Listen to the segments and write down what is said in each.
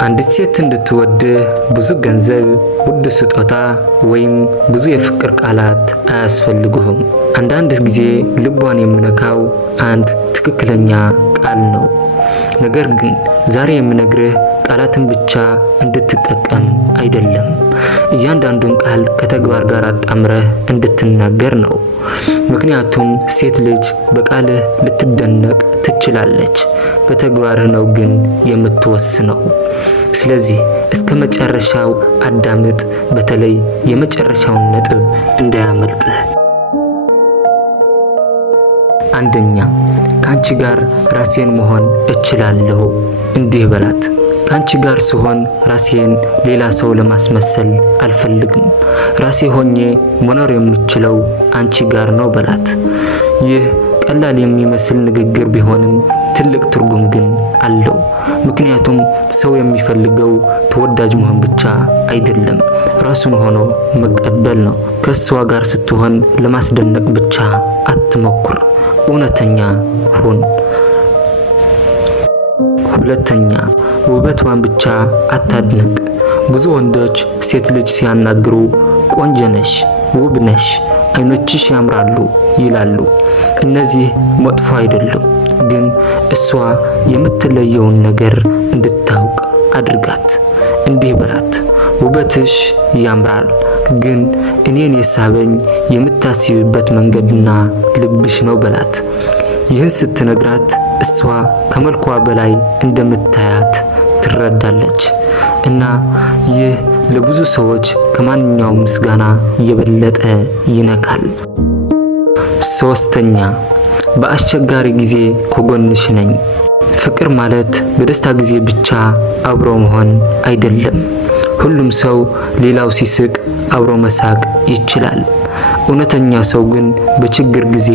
አንዲት ሴት እንድትወድህ ብዙ ገንዘብ፣ ውድ ስጦታ ወይም ብዙ የፍቅር ቃላት አያስፈልጉህም። አንዳንድ ጊዜ ልቧን የሚነካው አንድ ትክክለኛ ቃል ነው። ነገር ግን ዛሬ የምነግርህ ቃላትን ብቻ እንድትጠቀም አይደለም፣ እያንዳንዱን ቃል ከተግባር ጋር አጣምረህ እንድትናገር ነው። ምክንያቱም ሴት ልጅ በቃልህ ልትደነቅ ትችላለች፣ በተግባርህ ነው ግን የምትወስነው። ስለዚህ እስከ መጨረሻው አዳምጥ፣ በተለይ የመጨረሻውን ነጥብ እንዳያመልጥህ። አንደኛ፣ ካንቺ ጋር ራሴን መሆን እችላለሁ። እንዲህ በላት፣ ካንቺ ጋር ስሆን ራሴን ሌላ ሰው ለማስመሰል አልፈልግም። ራሴ ሆኜ መኖር የምችለው አንቺ ጋር ነው በላት። ይህ ቀላል የሚመስል ንግግር ቢሆንም ትልቅ ትርጉም ግን አለው። ምክንያቱም ሰው የሚፈልገው ተወዳጅ መሆን ብቻ አይደለም፣ ራሱን ሆኖ መቀበል ነው። ከሷ ጋር ስትሆን ለማስደነቅ ብቻ አትሞክር፣ እውነተኛ ሁን። ሁለተኛ፣ ውበቷን ብቻ አታድንቅ። ብዙ ወንዶች ሴት ልጅ ሲያናግሩ ቆንጆ ነሽ፣ ውብ ነሽ፣ አይኖችሽ ያምራሉ ይላሉ። እነዚህ መጥፎ አይደሉም፣ ግን እሷ የምትለየውን ነገር እንድታውቅ አድርጋት። እንዲህ በላት፣ ውበትሽ ያምራል፣ ግን እኔን የሳበኝ የምታስቢበት መንገድና ልብሽ ነው በላት። ይህን ስትነግራት እሷ ከመልኳ በላይ እንደምታያት ትረዳለች እና ይህ ለብዙ ሰዎች ከማንኛውም ምስጋና የበለጠ ይነካል። ሶስተኛ፣ በአስቸጋሪ ጊዜ ከጎንሽ ነኝ። ፍቅር ማለት በደስታ ጊዜ ብቻ አብሮ መሆን አይደለም። ሁሉም ሰው ሌላው ሲስቅ አብሮ መሳቅ ይችላል። እውነተኛ ሰው ግን በችግር ጊዜ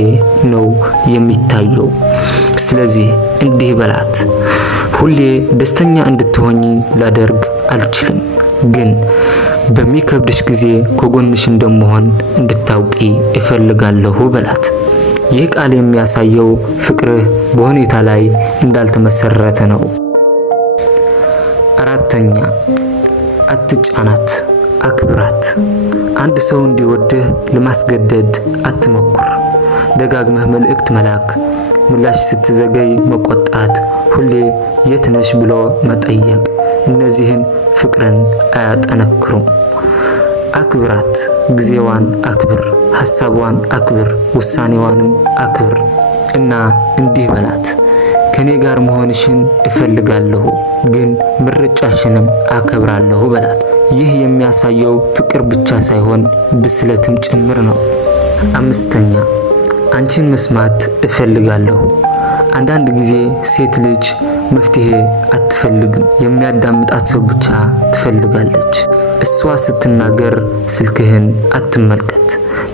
ነው የሚታየው። ስለዚህ እንዲህ በላት፣ ሁሌ ደስተኛ እንድትሆኚ ላደርግ አልችልም፣ ግን በሚከብድሽ ጊዜ ከጎንሽ እንደምሆን እንድታውቂ እፈልጋለሁ በላት። ይህ ቃል የሚያሳየው ፍቅርህ በሁኔታ ላይ እንዳልተመሰረተ ነው። አራተኛ፣ አትጫናት፣ አክብራት። አንድ ሰው እንዲወድህ ለማስገደድ አትሞክር። ደጋግመህ መልእክት መላክ፣ ምላሽ ስትዘገይ መቆጣት፣ ሁሌ የት ነሽ ብሎ መጠየቅ፣ እነዚህን ፍቅርን አያጠነክሩም። አክብራት፣ ጊዜዋን አክብር፣ ሐሳቧን አክብር፣ ውሳኔዋንም አክብር እና እንዲህ በላት፣ ከኔ ጋር መሆንሽን እፈልጋለሁ፣ ግን ምርጫሽንም አከብራለሁ በላት። ይህ የሚያሳየው ፍቅር ብቻ ሳይሆን ብስለትም ጭምር ነው። አምስተኛ፣ አንቺን መስማት እፈልጋለሁ። አንዳንድ ጊዜ ሴት ልጅ መፍትሄ አትፈልግም፣ የሚያዳምጣት ሰው ብቻ ትፈልጋለች። እሷ ስትናገር ስልክህን አትመልከት፣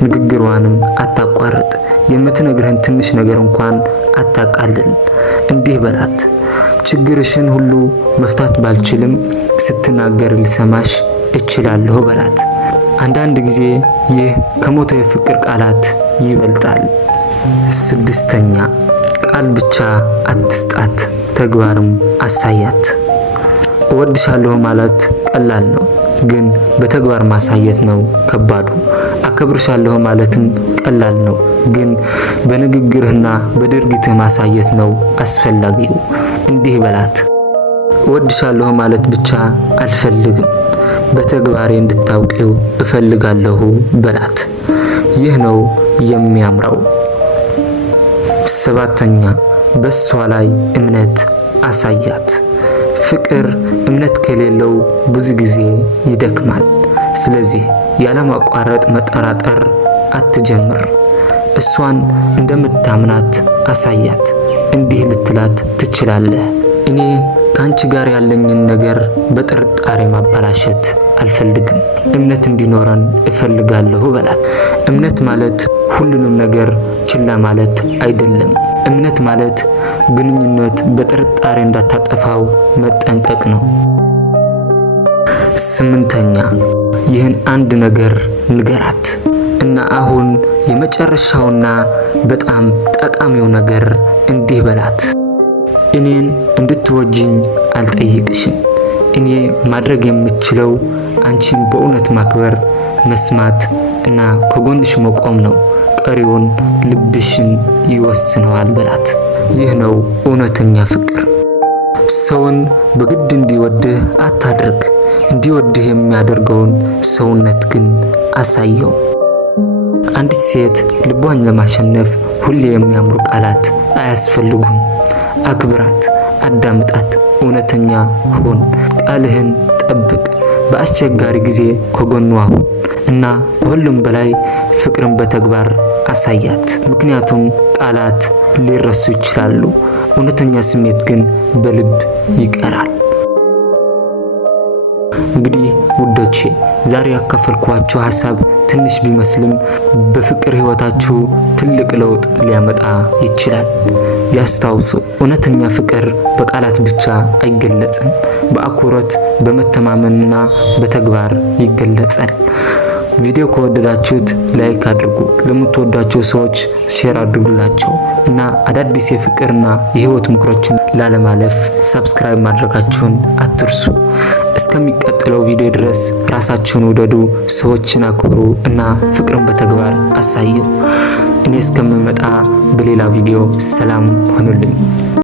ንግግሯንም አታቋርጥ፣ የምትነግርህን ትንሽ ነገር እንኳን አታቃልል። እንዲህ በላት፣ ችግርሽን ሁሉ መፍታት ባልችልም ስትናገር ልሰማሽ እችላለሁ በላት። አንዳንድ ጊዜ ይህ ከሞተ የፍቅር ቃላት ይበልጣል። ስድስተኛ፣ ቃል ብቻ አትስጣት፣ ተግባርም አሳያት። እወድሻለሁ ማለት ቀላል ነው፣ ግን በተግባር ማሳየት ነው ከባዱ። አከብርሻለሁ ማለትም ቀላል ነው፣ ግን በንግግርህና በድርጊትህ ማሳየት ነው አስፈላጊው። እንዲህ በላት፣ እወድሻለሁ ማለት ብቻ አልፈልግም፣ በተግባሬ እንድታውቂው እፈልጋለሁ በላት። ይህ ነው የሚያምረው። ሰባተኛ፣ በሷ ላይ እምነት አሳያት። ፍቅር እምነት ከሌለው ብዙ ጊዜ ይደክማል። ስለዚህ ያለማቋረጥ መጠራጠር አትጀምር። እሷን እንደምታምናት አሳያት። እንዲህ ልትላት ትችላለህ፣ እኔ ካንቺ ጋር ያለኝን ነገር በጥርጣሬ ማበላሸት አልፈልግም፣ እምነት እንዲኖረን እፈልጋለሁ በላት። እምነት ማለት ሁሉንም ነገር ችላ ማለት አይደለም። እምነት ማለት ግንኙነት በጥርጣሬ እንዳታጠፋው መጠንቀቅ ነው። ስምንተኛ፣ ይህን አንድ ነገር ንገራት እና አሁን የመጨረሻውና በጣም ጠቃሚው ነገር እንዲህ በላት፣ እኔን እንድትወጂኝ አልጠይቅሽም፣ እኔ ማድረግ የምችለው አንቺን በእውነት ማክበር፣ መስማት እና ከጎንሽ መቆም ነው። ቀሪውን ልብሽን ይወስነዋል በላት። ይህ ነው እውነተኛ ፍቅር። ሰውን በግድ እንዲወድህ አታድርግ። እንዲወድህ የሚያደርገውን ሰውነት ግን አሳየው። አንዲት ሴት ልቧን ለማሸነፍ ሁሌ የሚያምሩ ቃላት አያስፈልጉም። አክብራት፣ አዳምጣት፣ እውነተኛ ሁን፣ ቃልህን ጠብቅ፣ በአስቸጋሪ ጊዜ ከጎኗ ሁን እና ከሁሉም በላይ ፍቅርን በተግባር አሳያት። ምክንያቱም ቃላት ሊረሱ ይችላሉ፣ እውነተኛ ስሜት ግን በልብ ይቀራል። እንግዲህ ውዶቼ ዛሬ ያካፈልኳችሁ ሐሳብ ትንሽ ቢመስልም በፍቅር ህይወታችሁ ትልቅ ለውጥ ሊያመጣ ይችላል። ያስታውሱ፣ እውነተኛ ፍቅር በቃላት ብቻ አይገለጽም። በአክብሮት፣ በመተማመንና በተግባር ይገለጻል። ቪዲዮ ከወደዳችሁት ላይክ አድርጉ፣ ለምትወዷቸው ሰዎች ሼር አድርጉላቸው እና አዳዲስ የፍቅርና የህይወት ምክሮችን ላለማለፍ ሰብስክራይብ ማድረጋችሁን አትርሱ። እስከሚቀጥለው ቪዲዮ ድረስ ራሳችሁን ውደዱ፣ ሰዎችን አክብሩ እና ፍቅርን በተግባር አሳዩ። እኔ እስከምመጣ በሌላ ቪዲዮ ሰላም ሆኑልኝ።